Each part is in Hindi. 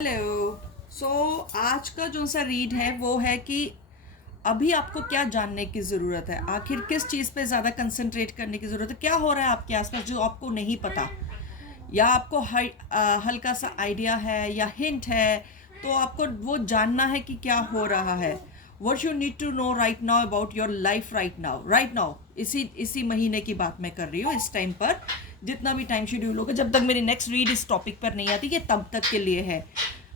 हेलो। सो आज का जो सा रीड है वो है कि अभी आपको क्या जानने की ज़रूरत है, आखिर किस चीज़ पे ज़्यादा कंसंट्रेट करने की ज़रूरत है, क्या हो रहा है आपके आसपास जो आपको नहीं पता, या आपको हल्का सा आइडिया है या हिंट है, तो आपको वो जानना है कि क्या हो रहा है। What you need to know right now about your life right now इसी इसी महीने की बात मैं कर रही हूँ। इस टाइम पर जितना भी टाइम शेड्यूल होगा, जब तक मेरी नेक्स्ट रीड इस टॉपिक पर नहीं आती, ये तब तक के लिए है।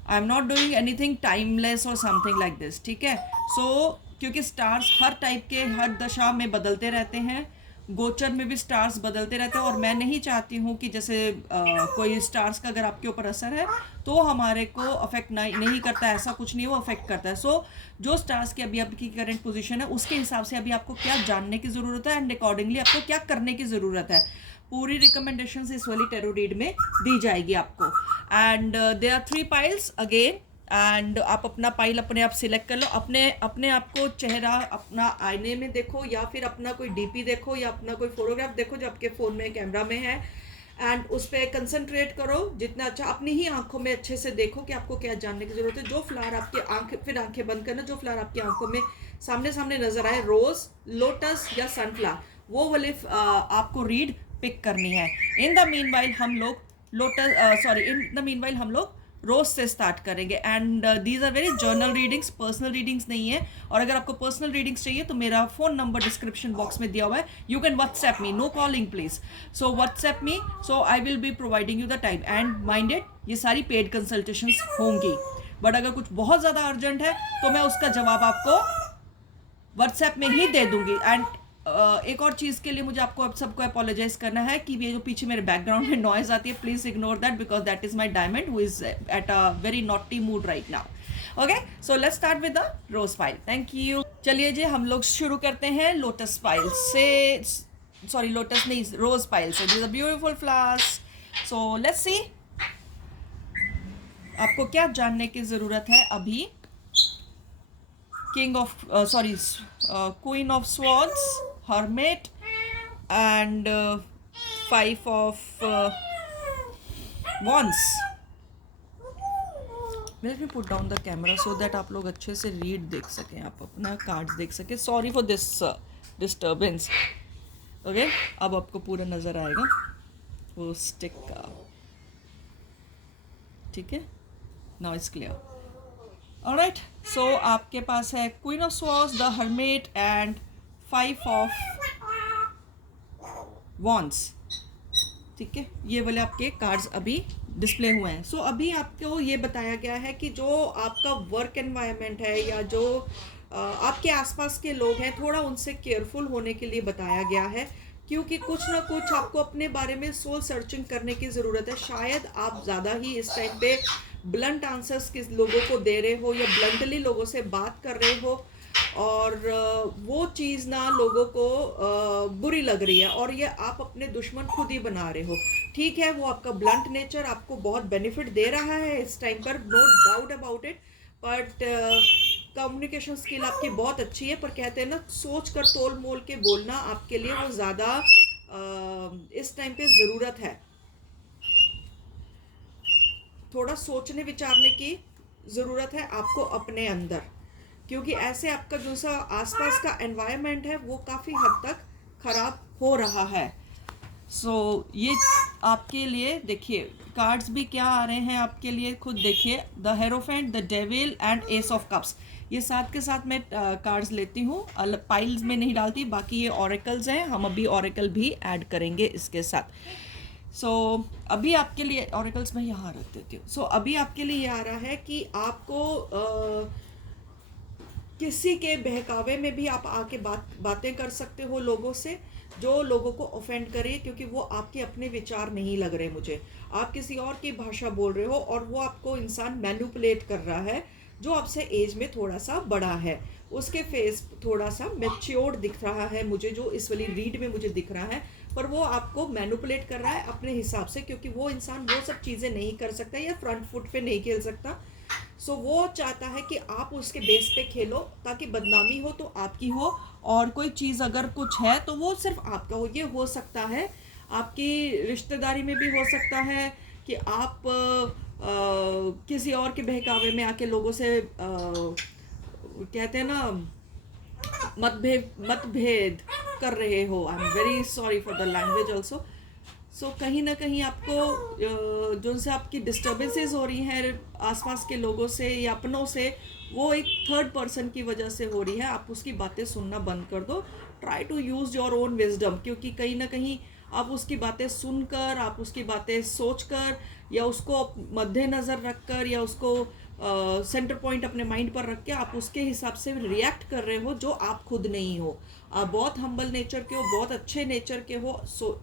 I am not doing anything timeless और समथिंग लाइक दिस, ठीक है। क्योंकि स्टार्स हर टाइप के हर दशा में बदलते रहते हैं, गोचर में भी स्टार्स बदलते रहते हैं, और मैं नहीं चाहती हूँ कि जैसे कोई स्टार्स का अगर आपके ऊपर असर है तो हमारे को अफेक्ट नहीं करता है, ऐसा कुछ नहीं, वो अफेक्ट करता है। जो स्टार्स की अभी आपकी करंट पोजीशन है उसके हिसाब से अभी आपको क्या जानने की ज़रूरत है एंड अकॉर्डिंगली आपको क्या करने की ज़रूरत है, पूरी रिकमेंडेशंस इस वाली टेरो रीड में दी जाएगी आपको। And there are 3 piles again, and आप अपना पाइल अपने आप सिलेक्ट कर लो। अपने अपने आप को चेहरा अपना आईने में देखो, या फिर अपना कोई डीपी देखो, या अपना कोई फोटोग्राफ देखो जो आपके फ़ोन में कैमरा में है, एंड उस पर कंसंट्रेट करो जितना अच्छा। अपनी ही आंखों में अच्छे से देखो कि आपको क्या जानने की ज़रूरत है। जो फ्लावर आपकी फिर आंखें बंद करना, जो फ्लावर आपकी आंखों में सामने सामने नजर आए, रोज, लोटस या सनफ्लावर, वो वाले आपको रीड पिक करनी है। इन द मीन वाइल हम लोग रोज से स्टार्ट करेंगे, and these are very general readings, personal readings नहीं है। और अगर आपको पर्सनल रीडिंग्स चाहिए तो मेरा फ़ोन नंबर डिस्क्रिप्शन बॉक्स में दिया हुआ है, you can WhatsApp me, no calling please. So WhatsApp me, so I will be providing you the time, and minded ये सारी पेड कंसल्टेशंस होंगी। बट अगर कुछ बहुत ज़्यादा अर्जेंट है तो मैं उसका जवाब आपको व्हाट्सएप में ही दे दूंगी। एंड एक और चीज़ के लिए मुझे आपको अब सबको अपोलोजाइज करना है कि ये जो पीछे मेरे बैकग्राउंड में नॉइज आती है, please ignore that, because that is my Diamond who is at a very naughty mood right now. Okay, so let's start with the rose file. Thank you. चलिए जी, हम लोग शुरू करते हैं लोटस फाइल से, सॉरी लोटस नहीं, रोज फाइल से। This are beautiful flowers, so let's see आपको क्या जानने की ज़रूरत है अभी। Queen of Swords, Hermit, and 5 of Wands. Let me put down the camera so that आप लोग अच्छे से रीड देख सकें, आप अपना कार्ड्स देख सकें। Sorry for this disturbance. Okay, अब आपको पूरा नज़र आएगा वो स्टिक का, ठीक है। Now it's clear. ऑलराइट, सो आपके पास है queen of swords, the hermit and 5 of wands, ठीक है। ये वाले आपके कार्ड्स अभी डिस्प्ले हुए हैं। सो अभी आपको ये बताया गया है कि जो आपका वर्क एनवायरनमेंट है या जो आपके आसपास के लोग हैं, थोड़ा उनसे केयरफुल होने के लिए बताया गया है, क्योंकि कुछ ना कुछ आपको अपने बारे में सोल सर्चिंग करने की ज़रूरत है। शायद आप ज़्यादा ही इस टाइम पे ब्लंट आंसर्स किस लोगों को दे रहे हो, या ब्लंटली लोगों से बात कर रहे हो, और वो चीज़ ना लोगों को बुरी लग रही है, और ये आप अपने दुश्मन खुद ही बना रहे हो। ठीक है, वो आपका ब्लंट नेचर आपको बहुत बेनिफिट दे रहा है इस टाइम पर, no doubt about it, but communication skill आपकी बहुत अच्छी है। पर कहते हैं ना, सोच कर तोल मोल के बोलना आपके लिए वो ज़्यादा इस टाइम पे ज़रूरत है। थोड़ा सोचने विचारने की ज़रूरत है आपको अपने अंदर, क्योंकि ऐसे आपका जो सा आसपास का एनवायरनमेंट है वो काफ़ी हद तक ख़राब हो रहा है। ये आपके लिए देखिए, कार्ड्स भी क्या आ रहे हैं आपके लिए, खुद देखिए। The hierophant, the devil and S of cups, ये साथ के साथ मैं कार्ड्स लेती हूँ, पाइल्स में नहीं डालती। बाकी ये ऑरेकल्स हैं, हम अभी ऑरेकल भी ऐड करेंगे इसके साथ। अभी आपके लिए ऑरेकल्स मैं यहाँ रख देती हूँ। अभी आपके लिए ये आ रहा है कि आपको किसी के बहकावे में भी आप आके बातें कर सकते हो लोगों से, जो लोगों को ऑफेंड करे, क्योंकि वो आपके अपने विचार नहीं लग रहे मुझे। आप किसी और की भाषा बोल रहे हो, और वो आपको इंसान मैनिपुलेट कर रहा है, जो आपसे एज में थोड़ा सा बड़ा है। उसके फेस थोड़ा सा मैच्योर्ड दिख रहा है मुझे, जो इस वाली रीड में मुझे दिख रहा है, पर वो आपको मैनिपुलेट कर रहा है अपने हिसाब से, क्योंकि वो इंसान वो सब चीज़ें नहीं कर सकता, या फ्रंट फुट पे नहीं खेल सकता। वो चाहता है कि आप उसके बेस पे खेलो, ताकि बदनामी हो तो आपकी हो, और कोई चीज़ अगर कुछ है तो वो सिर्फ आपका हो। ये हो सकता है आपकी रिश्तेदारी में भी हो सकता है कि आप किसी और के बहकावे में आके लोगों से कहते हैं ना मतभेद कर रहे हो। I am very sorry for the language also. So कहीं ना कहीं आपको जो से आपकी डिस्टर्बेंसेस हो रही हैं आसपास के लोगों से या अपनों से, वो एक थर्ड पर्सन की वजह से हो रही है। आप उसकी बातें सुनना बंद कर दो। Try to use your own wisdom, क्योंकि कहीं ना कहीं आप उसकी बातें सुनकर, आप उसकी बातें सोचकर, या उसको मद्देनज़र रखकर, या उसको सेंटर पॉइंट अपने माइंड पर रख के आप उसके हिसाब से रिएक्ट कर रहे हो, जो आप खुद नहीं हो। आप बहुत हम्बल नेचर के हो, बहुत अच्छे नेचर के हो,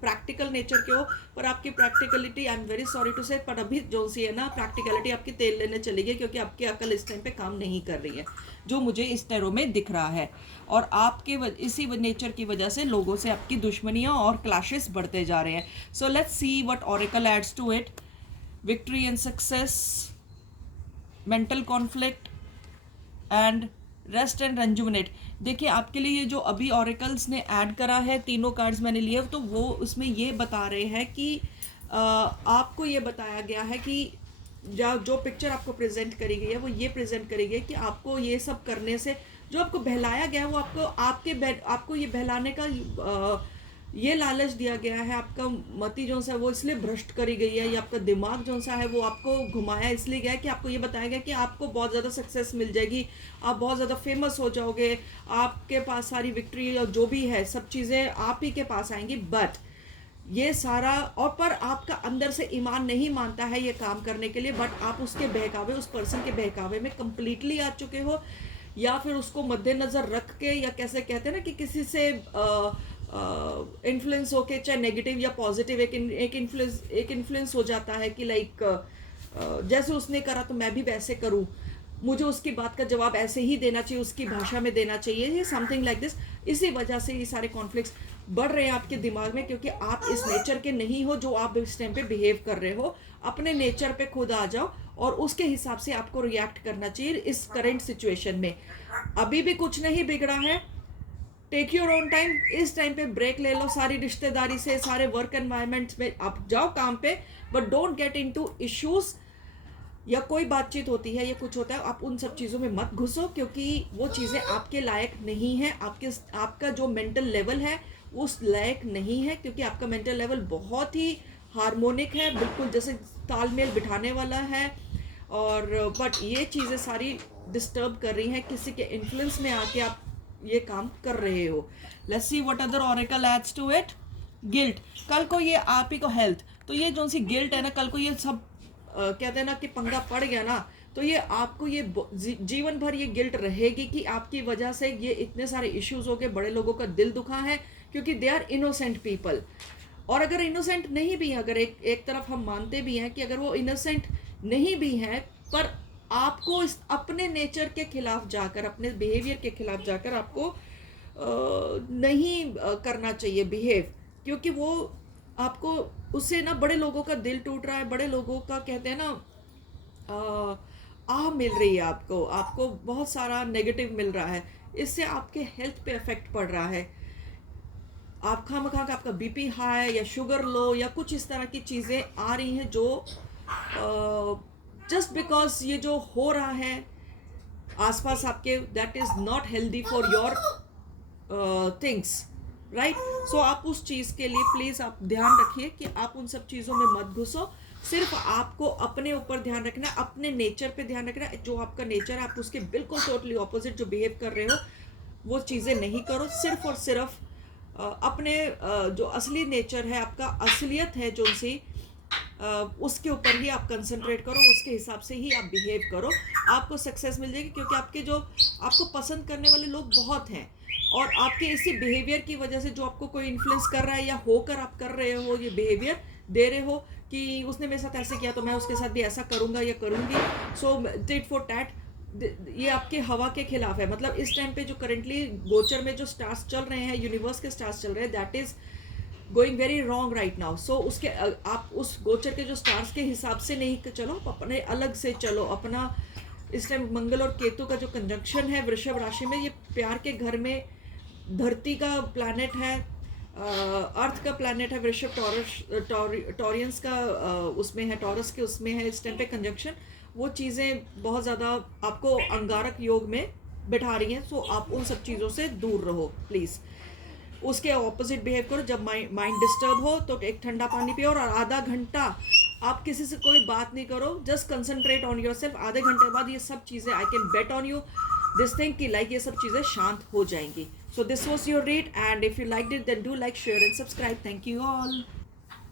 प्रैक्टिकल नेचर के हो, पर आपकी practicality, I am very sorry to say, पर अभी जो सी है ना, प्रैक्टिकलिटी आपकी तेल लेने चली गई, क्योंकि आपकी अकल इस टाइम पे काम नहीं कर रही है, जो मुझे इस टैरो में दिख रहा है। और आपके इसी नेचर की वजह से लोगों से आपकी दुश्मनियां और क्लैशेस बढ़ते जा रहे हैं। So let's see what oracle adds to it. Victory and success, mental conflict and rest and rejuvenate. देखिए आपके लिए ये जो अभी ऑरेकल्स ने ऐड करा है, तीनों कार्ड्स मैंने लिए, तो वो उसमें ये बता रहे हैं कि आपको ये बताया गया है कि जो पिक्चर आपको प्रेजेंट करी गई है वो ये प्रेजेंट करी गई कि आपको ये सब करने से जो आपको बहलाया गया है, वो आपको ये बहलाने का ये लालच दिया गया है। आपका मति जो सा है वो इसलिए भ्रष्ट करी गई है, या आपका दिमाग जो सा है वो आपको घुमाया इसलिए गया है कि आपको ये बताया गया कि आपको बहुत ज़्यादा सक्सेस मिल जाएगी, आप बहुत ज़्यादा फेमस हो जाओगे, आपके पास सारी विक्ट्री और जो भी है सब चीज़ें आप ही के पास आएंगी। बट ये सारा, और पर आपका अंदर से ईमान नहीं मानता है ये काम करने के लिए, बट आप उसके बहकावे, उस पर्सन के बहकावे में कंप्लीटली आ चुके हो, या फिर उसको मद्देनज़र रख के, या कैसे कहते हैं ना कि किसी से इन्फ्लुएंस होके, चाहे नेगेटिव या पॉजिटिव, एक इन्फ्लुएंस हो जाता है कि लाइक जैसे उसने करा तो मैं भी वैसे करूं, मुझे उसकी बात का जवाब ऐसे ही देना चाहिए, उसकी भाषा में देना चाहिए, ये समथिंग लाइक दिस। इसी वजह से ये सारे कॉन्फ्लिक्ट्स बढ़ रहे हैं आपके दिमाग में, क्योंकि आप इस नेचर के नहीं हो जो आप इस टाइम पे बिहेव कर रहे हो। अपने नेचर पे खुद आ जाओ और उसके हिसाब से आपको रिएक्ट करना चाहिए इस करंट सिचुएशन में। अभी भी कुछ नहीं बिगड़ा है, टेक योर ओन टाइम। इस टाइम पे ब्रेक ले लो सारी रिश्तेदारी से, सारे वर्क एनवायरमेंट्स में आप जाओ काम पे, but don't get into issues, या कोई बातचीत होती है या कुछ होता है आप उन सब चीज़ों में मत घुसो, क्योंकि वो चीज़ें आपके लायक नहीं है। आपका जो मेंटल लेवल है उस लायक नहीं है, क्योंकि आपका मेंटल लेवल बहुत ही हार्मोनिक है, बिल्कुल जैसे तालमेल बिठाने वाला है। और बट ये चीज़ें सारी डिस्टर्ब कर रही हैं, किसी के इन्फ्लुएंस में आके आप ये काम कर रहे हो। Let's see what other oracle adds to it. Guilt, कल को ये आप ही को हेल्थ, तो ये जो सी गिल्ट है ना, कल को ये सब कहते हैं ना कि पंगा पड़ गया ना, तो ये आपको ये जीवन भर ये गिल्ट रहेगी कि आपकी वजह से ये इतने सारे इश्यूज हो गए, बड़े लोगों का दिल दुखा है, क्योंकि दे आर इनोसेंट पीपल। और अगर इनोसेंट नहीं भी है, अगर एक तरफ हम मानते भी हैं कि अगर वो इनोसेंट नहीं भी हैं, पर आपको इस अपने नेचर के खिलाफ जाकर, अपने बिहेवियर के खिलाफ जाकर आपको नहीं करना चाहिए बिहेव, क्योंकि वो आपको उससे ना बड़े लोगों का दिल टूट रहा है, बड़े लोगों का कहते हैं ना आह मिल रही है आपको बहुत सारा नेगेटिव मिल रहा है, इससे आपके हेल्थ पे इफेक्ट पड़ रहा है। आप खामखा का आपका बीपी हाई या शुगर लो या कुछ इस तरह की चीज़ें आ रही हैं, जो जस्ट बिकॉज ये जो हो रहा है आसपास आपके, that is not healthy for your things, right. So आप उस चीज़ के लिए प्लीज़ आप ध्यान रखिए कि आप उन सब चीज़ों में मत घुसो। सिर्फ आपको अपने ऊपर ध्यान रखना है, अपने नेचर पे ध्यान रखना है। जो आपका नेचर है, आप उसके बिल्कुल टोटली ऑपोजिट जो बिहेव कर रहे हो वो चीज़ें नहीं करो। सिर्फ और सिर्फ अपने जो असली नेचर है, आपका असलियत है जो सी, उसके ऊपर ही आप कंसंट्रेट करो, उसके हिसाब से ही आप बिहेव करो, आपको सक्सेस मिल जाएगी। क्योंकि आपके जो आपको पसंद करने वाले लोग बहुत हैं, और आपके इसी बिहेवियर की वजह से जो आपको कोई इन्फ्लुएंस कर रहा है या होकर आप कर रहे हो, ये बिहेवियर दे रहे हो कि उसने मेरे साथ ऐसे किया तो मैं उसके साथ भी ऐसा करूँगा या करूँगी, सो टिट फॉर टैट, ये आपके हवा के खिलाफ है। मतलब इस टाइम पे जो करंटली गोचर में जो स्टार्स चल रहे हैं, यूनिवर्स के स्टार्स चल रहे हैं, that is going very wrong right now. So उसके आप उस गोचर के जो स्टार्स के हिसाब से नहीं चलो, अपने अलग से चलो। अपना इस टाइम मंगल और केतु का जो कंजंक्शन है वृषभ राशि में, ये प्यार के घर में धरती का प्लैनेट है, अर्थ का प्लैनेट है वृषभ, टॉरियंस का उसमें है, टॉरस के उसमें है इस टाइम पे कंजंक्शन। वो चीज़ें बहुत ज़्यादा आपको अंगारक योग में बैठा रही हैं, सो आप उन सब चीज़ों से दूर रहो प्लीज़। उसके ऑपोजिट बिहेव करो। जब माइंड डिस्टर्ब हो तो एक ठंडा पानी पियो और आधा घंटा आप किसी से कोई बात नहीं करो, just concentrate on yourself. आधे घंटे बाद ये सब चीज़ें, I can bet on you this thing कि लाइक ये सब चीज़ें शांत हो जाएंगी। So this was your read, and if you like it then do like, share and subscribe. Thank you all.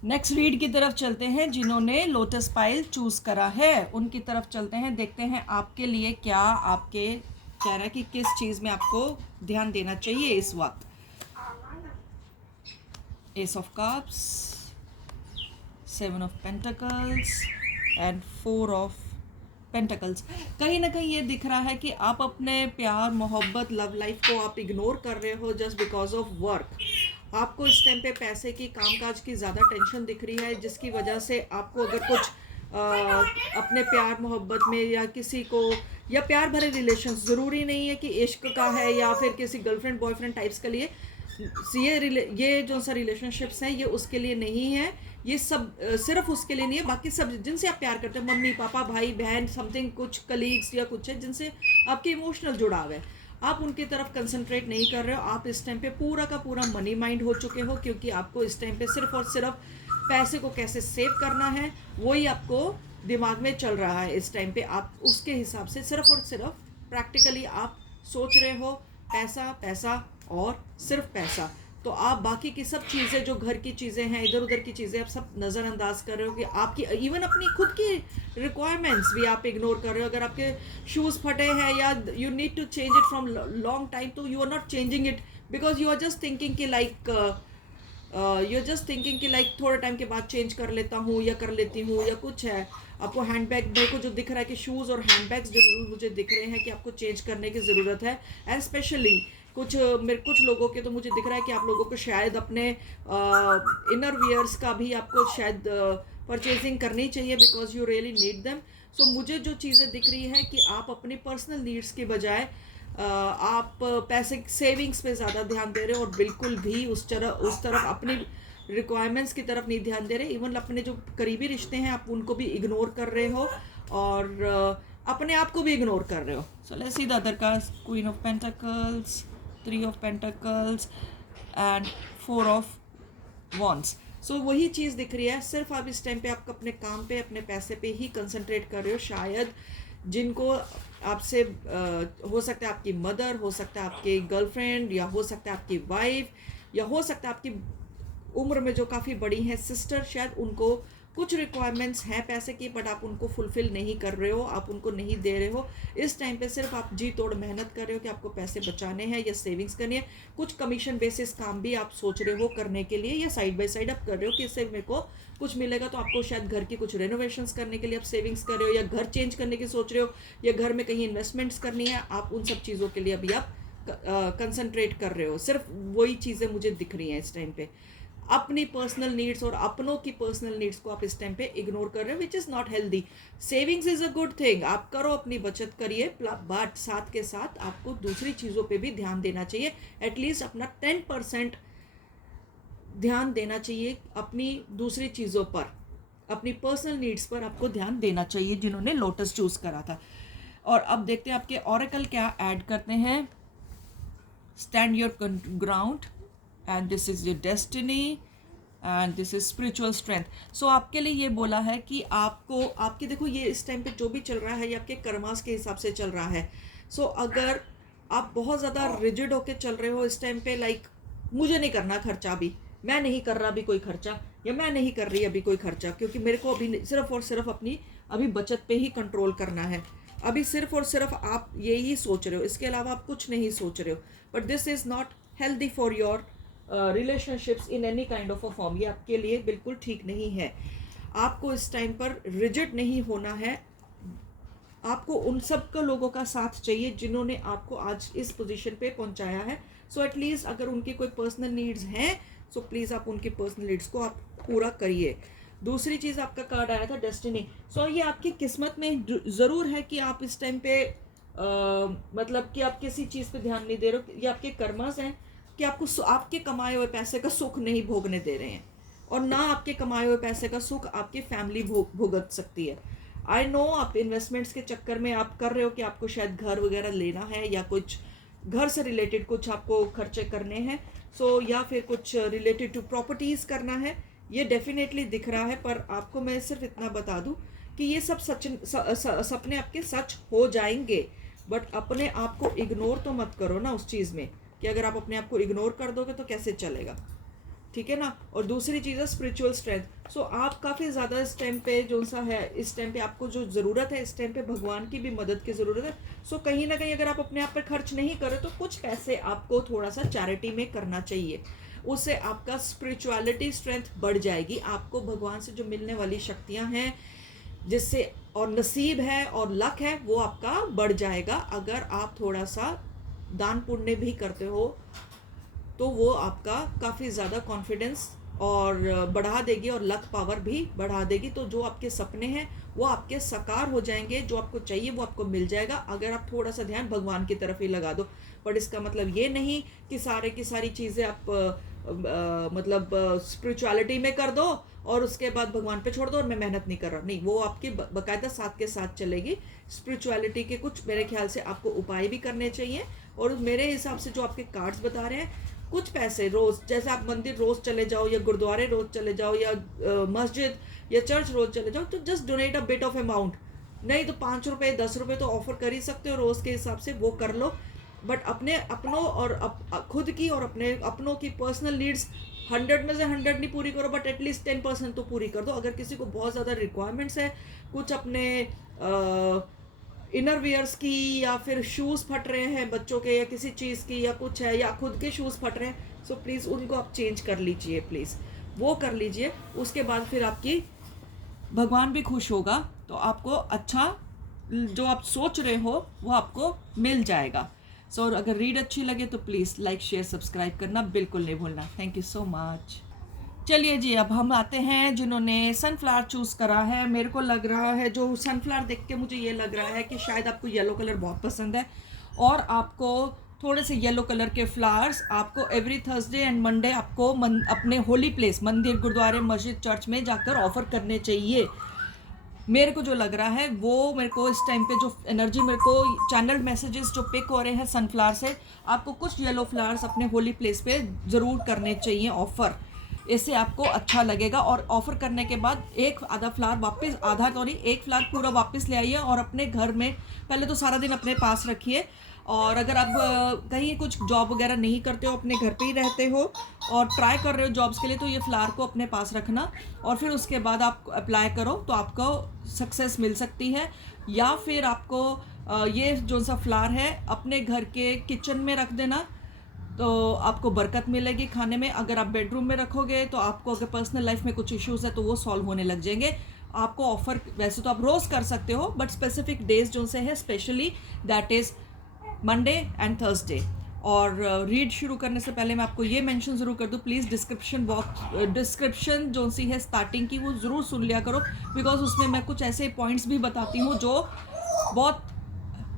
Next read की तरफ चलते हैं। जिन्होंने लोटस पाइल चूज करा है उनकी तरफ चलते हैं, देखते हैं आपके लिए क्या आपके कह रहा है कि किस चीज़ में आपको ध्यान देना चाहिए इस वक्त। S of cups, 7 of pentacles and 4 of pentacles. कहीं ना कहीं ये दिख रहा है कि आप अपने प्यार, मोहब्बत, लव लाइफ को आप इग्नोर कर रहे हो जस्ट बिकॉज ऑफ वर्क। आपको इस टाइम पे पैसे की, कामकाज की ज़्यादा टेंशन दिख रही है, जिसकी वजह से आपको अगर कुछ अपने प्यार मोहब्बत में या किसी को, या प्यार भरे रिलेशंस, ज़रूरी नहीं है कि इश्क का है या फिर किसी गर्लफ्रेंड बॉयफ्रेंड टाइप्स के लिए, ये जो सा रिलेशनशिप्स हैं ये उसके लिए नहीं है। ये सब सिर्फ उसके लिए नहीं है, बाकी सब जिनसे आप प्यार करते हैं, मम्मी पापा भाई बहन समथिंग, कुछ कलीग्स या कुछ है जिनसे आपके इमोशनल जुड़ाव है, आप उनकी तरफ कंसंट्रेट नहीं कर रहे हो। आप इस टाइम पे पूरा का पूरा मनी माइंड हो चुके हो, क्योंकि आपको इस टाइम पे सिर्फ और सिर्फ पैसे को कैसे सेव करना है वही आपको दिमाग में चल रहा है इस टाइम पे। आप उसके हिसाब से सिर्फ और सिर्फ प्रैक्टिकली आप सोच रहे हो पैसा पैसा और सिर्फ पैसा। तो आप बाकी की सब चीज़ें, जो घर की चीज़ें हैं, इधर उधर की चीज़ें, आप सब नज़रअंदाज कर रहे हो कि आपकी इवन अपनी खुद की रिक्वायरमेंट्स भी आप इग्नोर कर रहे हो। अगर आपके शूज़ फटे हैं या you need to change it from long time, तो you are not changing it because you are just thinking कि लाइक थोड़ा टाइम के बाद चेंज कर लेता हूँ या कर लेती हूँ या कुछ है। आपको हैंडबैग, मेरे को जो दिख रहा है कि शूज़ और हैंडबैग्स जो मुझे दिख रहे हैं कि आपको चेंज करने की ज़रूरत है। एंड स्पेशली कुछ लोगों के तो मुझे दिख रहा है कि आप लोगों को शायद अपने इनर वियर्स का भी आपको शायद परचेजिंग करनी चाहिए because you really need them. So मुझे जो चीज़ें दिख रही है कि आप अपनी पर्सनल नीड्स के बजाय आप पैसे सेविंग्स पे ज़्यादा ध्यान दे रहे हो और बिल्कुल भी उस तरफ अपनी रिक्वायरमेंट्स की तरफ नहीं ध्यान दे रहे। इवन अपने जो करीबी रिश्ते हैं आप उनको भी इग्नोर कर रहे हो और अपने आप को भी इग्नोर कर रहे हो। So let's see the other cards. Queen of pentacles, 3 of pentacles and 4 of wands. So वही चीज़ दिख रही है, सिर्फ आप इस टाइम पे आपको अपने काम पे, अपने पैसे पे ही कंसंट्रेट कर रहे हो। शायद जिनको आपसे हो सकता है आपकी मदर, हो सकता है आपकी गर्लफ्रेंड, या हो सकता है आपकी वाइफ, या हो सकता है आपकी उम्र में जो काफ़ी बड़ी हैं सिस्टर, शायद उनको कुछ रिक्वायरमेंट्स हैं पैसे की बट आप उनको फुलफ़िल नहीं कर रहे हो, आप उनको नहीं दे रहे हो। इस टाइम पे सिर्फ आप जी तोड़ मेहनत कर रहे हो कि आपको पैसे बचाने हैं या सेविंग्स करनी है। कुछ कमीशन बेसिस काम भी आप सोच रहे हो करने के लिए, या साइड बाय साइड आप कर रहे हो कि इससे मेरे को कुछ मिलेगा। तो आपको शायद घर की कुछ रेनोवेशंस करने के लिए आप सेविंग्स कर रहे हो, या घर चेंज करने की सोच रहे हो, या घर में कहीं इन्वेस्टमेंट्स करनी है। आप उन सब चीज़ों के लिए अभी आप कंसंट्रेट कर रहे हो। सिर्फ वही चीज़ें मुझे दिख रही हैं इस टाइम पे। अपनी पर्सनल नीड्स और अपनों की पर्सनल नीड्स को आप इस टाइम पे इग्नोर कर रहे हो, which is not healthy. Savings is a good thing, आप करो, अपनी बचत करिए, बट साथ के साथ आपको दूसरी चीज़ों पे भी ध्यान देना चाहिए। एटलीस्ट अपना 10% ध्यान देना चाहिए अपनी दूसरी चीज़ों पर, अपनी पर्सनल नीड्स पर आपको ध्यान देना चाहिए जिन्होंने लोटस चूज़ करा था। और अब देखते हैं आपके ऑरेकल क्या ऐड करते हैं। Stand your ground and this is your destiny and this is spiritual strength. So आपके लिए ये बोला है कि आपको, आपके देखो ये इस टाइम पे जो भी चल रहा है ये आपके कर्मास के हिसाब से चल रहा है। सो अगर आप बहुत ज़्यादा रिजिड होके चल रहे हो इस टाइम पे, लाइक मुझे नहीं करना खर्चा, अभी मैं नहीं कर रहा अभी कोई खर्चा, या मैं नहीं कर रही अभी कोई खर्चा, क्योंकि मेरे को अभी सिर्फ और सिर्फ अपनी अभी बचत पे ही कंट्रोल करना है। अभी सिर्फ और सिर्फ आप यही सोच रहे हो, इसके अलावा आप कुछ नहीं सोच रहे हो। But this is not healthy for your relationships in any kind of a form. ये आपके लिए बिल्कुल ठीक नहीं है। आपको इस टाइम पर रिजिड नहीं होना है। आपको उन सब को लोगों का साथ चाहिए जिन्होंने आपको आज इस पोजीशन पे पहुंचाया है। सो एटलीस्ट अगर उनकी कोई पर्सनल नीड्स हैं, सो प्लीज़ आप उनकी पर्सनल नीड्स को आप पूरा करिए। दूसरी चीज़ आपका कार्ड आया था डेस्टिनी। सो ये आपकी किस्मत में ज़रूर है कि आप इस टाइम पे मतलब कि आप किसी चीज़ पे ध्यान नहीं दे रहे हो, ये आपके कर्मास हैं। कि आपके कमाए हुए पैसे का सुख नहीं भोगने दे रहे हैं, और ना आपके कमाए हुए पैसे का सुख आपकी फैमिली भुगत सकती है। आई नो आप इन्वेस्टमेंट्स के चक्कर में आप कर रहे हो कि आपको शायद घर वगैरह लेना है, या कुछ घर से रिलेटेड कुछ आपको खर्चे करने हैं, या फिर कुछ रिलेटेड टू प्रॉपर्टीज़ करना है, ये डेफिनेटली दिख रहा है। पर आपको मैं सिर्फ इतना बता दूं कि ये सब सपने आपके सच हो जाएंगे, बट अपने आप को इग्नोर तो मत करो ना उस चीज़ में, कि अगर आप अपने आप को इग्नोर कर दोगे तो कैसे चलेगा, ठीक है ना। और दूसरी चीज़ है स्पिरिचुअल स्ट्रेंथ। आप काफ़ी ज़्यादा इस टाइम पे जो सा है, इस टाइम पे आपको जो ज़रूरत है, इस टाइम पे भगवान की भी मदद की ज़रूरत है। कहीं ना कहीं अगर आप अपने आप पर खर्च नहीं करो तो कुछ पैसे आपको थोड़ा सा चैरिटी में करना चाहिए, उससे आपका स्पिरिचुअलिटी स्ट्रेंथ बढ़ जाएगी। आपको भगवान से जो मिलने वाली शक्तियाँ हैं, जिससे और नसीब है और लक है, वो आपका बढ़ जाएगा। अगर आप थोड़ा सा दान पुण्य भी करते हो तो वो आपका काफ़ी ज़्यादा कॉन्फिडेंस और बढ़ा देगी, और लक पावर भी बढ़ा देगी। तो जो आपके सपने हैं वो आपके साकार हो जाएंगे, जो आपको चाहिए वो आपको मिल जाएगा, अगर आप थोड़ा सा ध्यान भगवान की तरफ ही लगा दो। पर इसका मतलब ये नहीं कि सारे की सारी चीज़ें आप मतलब स्पिरिचुअलिटी में कर दो और उसके बाद भगवान पे छोड़ दो और मैं मेहनत नहीं कर रहा, नहीं, वो आपकी बाकायदा साथ के साथ चलेगी। स्पिरिचुअलिटी के कुछ मेरे ख्याल से आपको उपाय भी करने चाहिए, और मेरे हिसाब से जो आपके कार्ड्स बता रहे हैं, कुछ पैसे रोज़, जैसे आप मंदिर रोज़ चले जाओ, या गुरुद्वारे रोज़ चले जाओ, या मस्जिद या चर्च रोज़ चले जाओ, तो just donate a bit of amount, नहीं तो 5 रुपये 10 रुपये तो ऑफर कर ही सकते हो रोज़ के हिसाब से, वो कर लो। बट अपनों और खुद की और अपनों की पर्सनल नीड्स 100 में से 100 नहीं पूरी करो, बट एटलीस्ट 10% तो पूरी कर दो। अगर किसी को बहुत ज़्यादा रिक्वायरमेंट्स है, कुछ अपने इनर वेयर्स की, या फिर शूज़ फट रहे हैं बच्चों के, या किसी चीज़ की, या कुछ है, या खुद के शूज़ फट रहे हैं, प्लीज़ उनको आप चेंज कर लीजिए, प्लीज़ वो कर लीजिए। उसके बाद फिर आपकी भगवान भी खुश होगा, तो आपको अच्छा जो आप सोच रहे हो वो आपको मिल जाएगा। अगर रीड अच्छी लगे तो प्लीज़ लाइक शेयर सब्सक्राइब करना बिल्कुल नहीं भूलना। Thank you so much. चलिए जी, अब हम आते हैं जिन्होंने सनफ्लावर चूज़ करा है। मेरे को लग रहा है, जो सनफ्लावर देख के मुझे ये लग रहा है कि शायद आपको येलो कलर बहुत पसंद है, और आपको थोड़े से येलो कलर के फ्लावर्स आपको एवरी थर्सडे एंड मंडे आपको अपने होली प्लेस, मंदिर, गुरुद्वारे, मस्जिद, चर्च में जाकर ऑफर करने चाहिए। मेरे को जो लग रहा है वो, मेरे को इस टाइम पे जो एनर्जी, मेरे को चैनल मैसेजेस जो पिक हो रहे हैं सनफ्लावर से, आपको कुछ येलो फ्लावर्स अपने होली प्लेस पे ज़रूर करने चाहिए ऑफ़र। इससे आपको अच्छा लगेगा, और ऑफ़र करने के बाद एक आधा फ्लावर वापस, आधा तो नहीं, एक फ्लावर पूरा वापस ले आइए, और अपने घर में पहले तो सारा दिन अपने पास रखिए। और अगर आप कहीं कुछ जॉब वगैरह नहीं करते हो, अपने घर पे ही रहते हो और ट्राई कर रहे हो जॉब्स के लिए, तो ये फ्लावर को अपने पास रखना, और फिर उसके बाद आप अप्लाई करो तो आपको सक्सेस मिल सकती है। या फिर आपको ये जो सा फ्लावर है अपने घर के किचन में रख देना, तो आपको बरकत मिलेगी खाने में। अगर आप बेडरूम में रखोगे तो आपको, अगर पर्सनल लाइफ में कुछ इश्यूज़ है तो वो सॉल्व होने लग जाएंगे। आपको ऑफर वैसे तो आप रोज़ कर सकते हो, बट स्पेसिफिक डेज जो से है specially, that is Monday and Thursday. और रीड शुरू करने से पहले मैं आपको ये मेंशन ज़रूर कर दूँ, प्लीज़ डिस्क्रिप्शन जो सी है स्टार्टिंग की, वो ज़रूर सुन लिया करो, बिकॉज उसमें मैं कुछ ऐसे पॉइंट्स भी बताती हूँ जो बहुत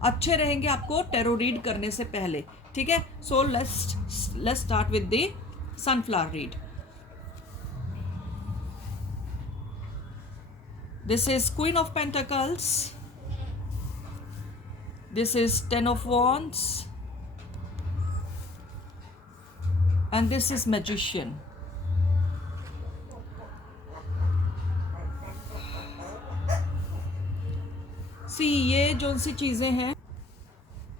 अच्छे रहेंगे आपको टैरो रीड करने से पहले, ठीक है। Let's start with the sunflower read. This is queen of pentacles, this is 10 of wands, and this is magician. ये जो सी चीज़ें हैं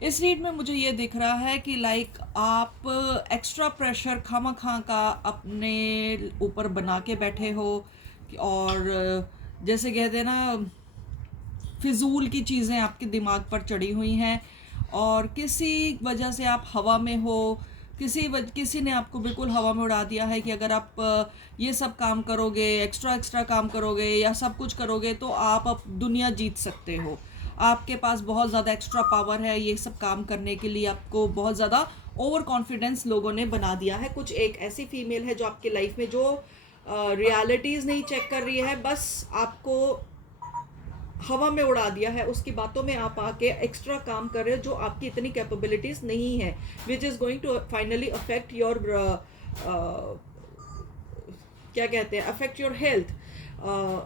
इस रीड में मुझे ये दिख रहा है कि लाइक आप एक्स्ट्रा प्रेशर खामखा का अपने ऊपर बना के बैठे हो, और जैसे कहते हैं ना, फिजूल की चीज़ें आपके दिमाग पर चढ़ी हुई हैं, और किसी वजह से आप हवा में हो, किसी ने आपको बिल्कुल हवा में उड़ा दिया है कि अगर आप ये सब काम करोगे, एक्स्ट्रा काम करोगे या सब कुछ करोगे तो आप दुनिया जीत सकते हो। आपके पास बहुत ज़्यादा एक्स्ट्रा पावर है ये सब काम करने के लिए, आपको बहुत ज़्यादा ओवर कॉन्फिडेंस लोगों ने बना दिया है। कुछ एक ऐसी फीमेल है जो आपकी लाइफ में जो रियलिटीज़ नहीं चेक कर रही है, बस आपको हवा में उड़ा दिया है, उसकी बातों में आप आके एक्स्ट्रा काम कर रहे हो जो आपकी इतनी कैपेबिलिटीज नहीं है, which is going to finally affect your क्या कहते हैं, अफेक्ट योर हेल्थ।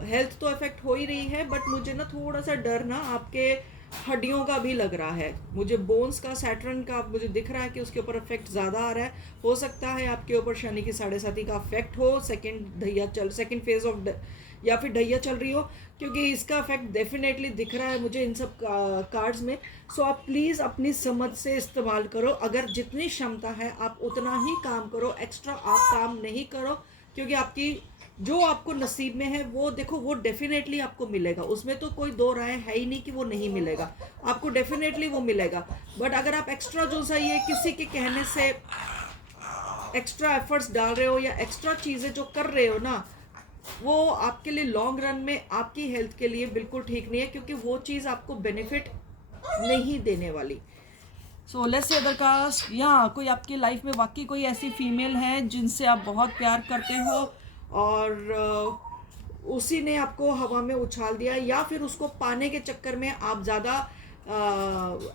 हेल्थ तो अफेक्ट हो ही रही है, बट मुझे ना थोड़ा सा डर ना आपके हड्डियों का भी लग रहा है। मुझे बोन्स का, सैटर्न का मुझे दिख रहा है कि उसके ऊपर इफेक्ट ज़्यादा आ रहा है। हो सकता है आपके ऊपर शनि की 7.5 का इफेक्ट हो, सेकंड फेज ऑफ, या फिर ढैया चल रही हो, क्योंकि इसका इफेक्ट डेफिनेटली दिख रहा है मुझे इन सब कार्ड्स में। सो आप प्लीज़ अपनी समझ से इस्तेमाल करो, अगर जितनी क्षमता है आप उतना ही काम करो, एक्स्ट्रा आप काम नहीं करो, क्योंकि आपकी जो आपको नसीब में है वो देखो, वो डेफिनेटली आपको मिलेगा, उसमें तो कोई दो राय है ही नहीं कि वो नहीं मिलेगा, आपको डेफिनेटली वो मिलेगा। बट अगर आप एक्स्ट्रा जो सा ये किसी के कहने से एक्स्ट्रा एफर्ट्स डाल रहे हो या एक्स्ट्रा चीज़ें जो कर रहे हो ना, वो आपके लिए लॉन्ग रन में आपकी हेल्थ के लिए बिल्कुल ठीक नहीं है, क्योंकि वो चीज़ आपको बेनिफिट नहीं देने वाली। So let's say other caste, या कोई आपकी लाइफ में वाकई कोई ऐसी फीमेल है जिनसे आप बहुत प्यार करते हो और उसी ने आपको हवा में उछाल दिया, या फिर उसको पाने के चक्कर में आप ज़्यादा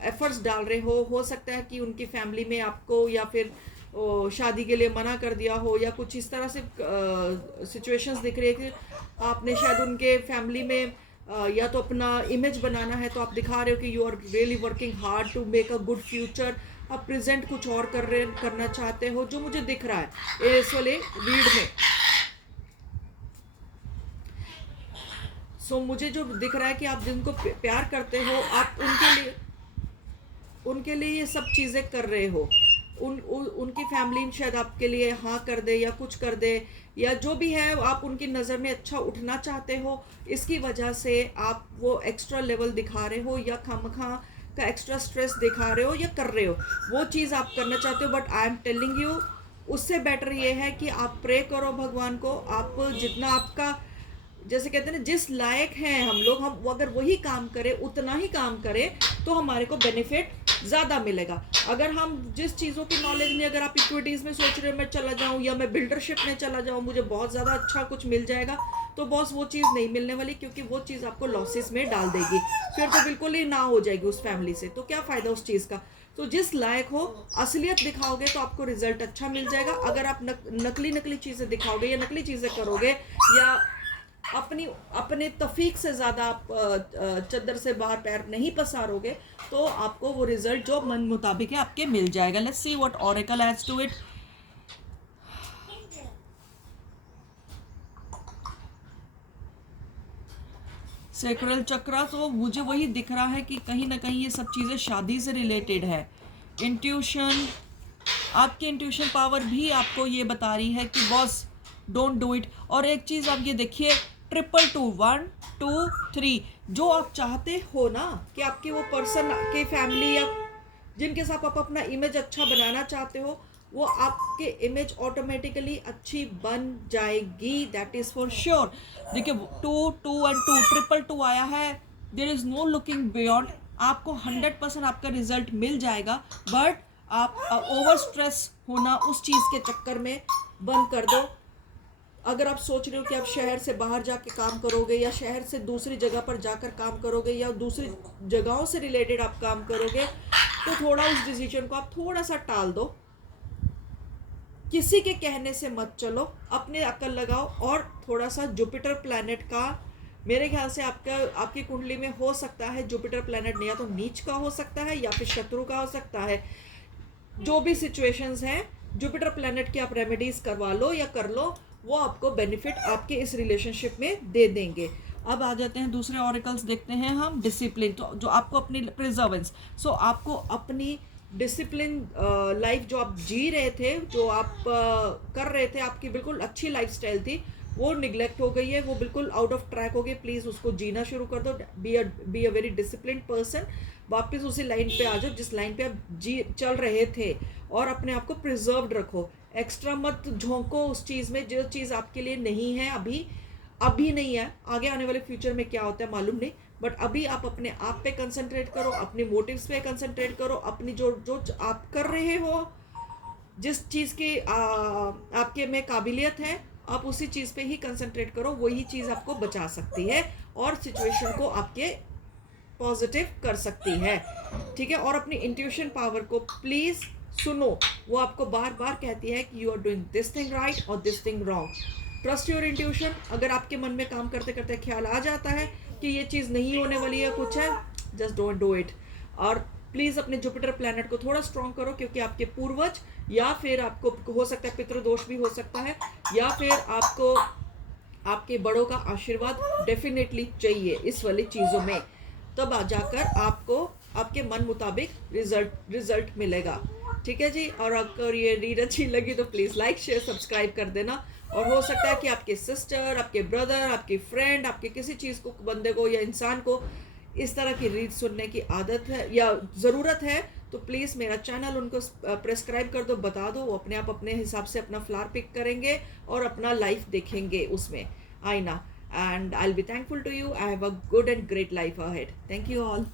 एफर्ट्स डाल रहे हो सकता है कि उनकी फैमिली में आपको या फिर शादी के लिए मना कर दिया हो, या कुछ इस तरह से सिचुएशंस दिख रही है कि आपने शायद उनके फैमिली में या तो अपना इमेज बनाना है, तो आप दिखा रहे हो कि you are really working hard to make a good future, आप प्रेजेंट कुछ और करना चाहते हो, जो मुझे दिख रहा है इस वाले रीड में। सो मुझे जो दिख रहा है कि आप जिनको प्यार करते हो, आप उनके लिए ये सब चीज़ें कर रहे हो। उनकी फैमिली शायद आपके लिए हाँ कर दे या कुछ कर दे, या जो भी है, आप उनकी नज़र में अच्छा उठना चाहते हो, इसकी वजह से आप वो एक्स्ट्रा लेवल दिखा रहे हो, या खामखा का एक्स्ट्रा स्ट्रेस दिखा रहे हो या कर रहे हो, वो चीज़ आप करना चाहते हो। But I am telling you, उससे बेटर ये है कि आप प्रे करो भगवान को, आप जितना आपका, जैसे कहते हैं ना, जिस लायक हैं हम लोग, हम अगर वही काम करें, उतना ही काम करें, तो हमारे को बेनिफिट ज़्यादा मिलेगा। अगर हम जिस चीज़ों की नॉलेज नहीं, अगर आप इक्विटीज़ में सोच रहे हो मैं चला जाऊँ, या मैं बिल्डरशिप में चला जाऊँ, मुझे बहुत ज़्यादा अच्छा कुछ मिल जाएगा, तो बॉस वो चीज़ नहीं मिलने वाली, क्योंकि वो चीज़ आपको लॉसेस में डाल देगी, फिर तो बिल्कुल ही ना हो जाएगी उस फैमिली से, तो क्या फ़ायदा उस चीज़ का। तो जिस लायक हो, असलियत दिखाओगे तो आपको रिजल्ट अच्छा मिल जाएगा। अगर आप नकली चीज़ें दिखाओगे या नकली चीज़ें करोगे, या अपने तफीक से ज़्यादा आप चद्दर से बाहर पैर नहीं पसारोगे, तो आपको वो रिजल्ट जो मन मुताबिक है आपके मिल जाएगा। Let's see what oracle has to it. Sacral chakra, तो मुझे वही दिख रहा है कि कहीं ना कहीं ये सब चीज़ें शादी से रिलेटेड है। इंट्यूशन, आपकी इंट्यूशन पावर भी आपको ये बता रही है कि बॉस डोंट डू इट। और एक चीज़ आप ये देखिए, 222 1 2 3, जो आप चाहते हो ना कि आपके वो पर्सन के फैमिली या जिनके साथ आप अपना इमेज अच्छा बनाना चाहते हो, वो आपके इमेज ऑटोमेटिकली अच्छी बन जाएगी, दैट इज़ फॉर श्योर। देखिए 2 2 एंड 2, 222 आया है, there is no looking beyond, आपको 100% आपका रिजल्ट मिल जाएगा। बट आप ओवर स्ट्रेस होना उस चीज़ के चक्कर में बंद कर दो। अगर आप सोच रहे हो कि आप शहर से बाहर जाके काम करोगे, या शहर से दूसरी जगह पर जाकर काम करोगे, या दूसरी जगहों से रिलेटेड आप काम करोगे, तो थोड़ा उस डिसीजन को आप थोड़ा सा टाल दो। किसी के कहने से मत चलो, अपने अक्ल लगाओ, और थोड़ा सा जुपिटर प्लैनेट का, मेरे ख्याल से आपकी कुंडली में हो सकता है जुपिटर प्लैनेट या तो नीच का हो सकता है या फिर शत्रु का हो सकता है। जो भी सिचुएशंस हैं, जुपिटर प्लैनेट की आप रेमेडीज करवा लो या कर लो, वो आपको बेनिफिट आपके इस रिलेशनशिप में दे देंगे। अब आ जाते हैं दूसरे ऑरिकल्स, देखते हैं हम डिसिप्लिन, तो जो आपको अपनी प्रिजर्वेंस, सो आपको अपनी डिसिप्लिन लाइफ जो आप जी रहे थे, जो आप कर रहे थे, आपकी बिल्कुल अच्छी लाइफस्टाइल थी, वो निगलेक्ट हो गई है, वो बिल्कुल आउट ऑफ ट्रैक हो गई। प्लीज़ उसको जीना शुरू कर दो, be a very discipline person, वापस उसी लाइन पे आ जाओ जिस लाइन पे आप चल रहे थे, और अपने आप को प्रिजर्व्ड रखो। एक्स्ट्रा मत झोंको उस चीज़ में जो चीज़ आपके लिए नहीं है, अभी नहीं है, आगे आने वाले फ्यूचर में क्या होता है मालूम नहीं। बट अभी आप अपने आप पे कंसंट्रेट करो, अपने मोटिव्स पे कंसंट्रेट करो, अपनी जो जो आप कर रहे हो, जिस चीज़ की आपके में काबिलियत है, आप उसी चीज़ पे ही कंसंट्रेट करो, वही चीज़ आपको बचा सकती है। और सिचुएशन को आपके पॉजिटिव कर सकती है, ठीक है। और अपनी इंट्यूशन पावर को प्लीज़ सुनो, वो आपको बार बार कहती है कि you are doing this thing right और this thing wrong. Trust your intuition. अगर आपके मन में काम करते करते ख्याल आ जाता है कि ये चीज़ नहीं होने वाली है, कुछ है, जस्ट डोंट डू इट। और प्लीज़ अपने जुपिटर प्लैनेट को थोड़ा स्ट्रॉन्ग करो, क्योंकि आपके पूर्वज या फिर आपको हो सकता है पितृदोष भी हो सकता है, या फिर आपको आपके बड़ों का आशीर्वाद डेफिनेटली चाहिए इस वाली चीज़ों में। तब आ जाकर आपको आपके मन मुताबिक रिजल्ट मिलेगा, ठीक है जी। और अगर ये रीड अच्छी लगी तो प्लीज़ लाइक शेयर सब्सक्राइब कर देना। और हो सकता है कि आपके सिस्टर, आपके ब्रदर, आपकी फ्रेंड, आपके किसी चीज़ को, बंदे को या इंसान को इस तरह की रीड सुनने की आदत है या ज़रूरत है, तो प्लीज़ मेरा चैनल उनको प्रेस्क्राइब कर दो, बता दो। वो अपने आप अपने हिसाब से अपना फ्लावर पिक करेंगे और अपना लाइफ देखेंगे उसमें आईना। And I will be thankful to you. I have a good and great life ahead. Thank you all.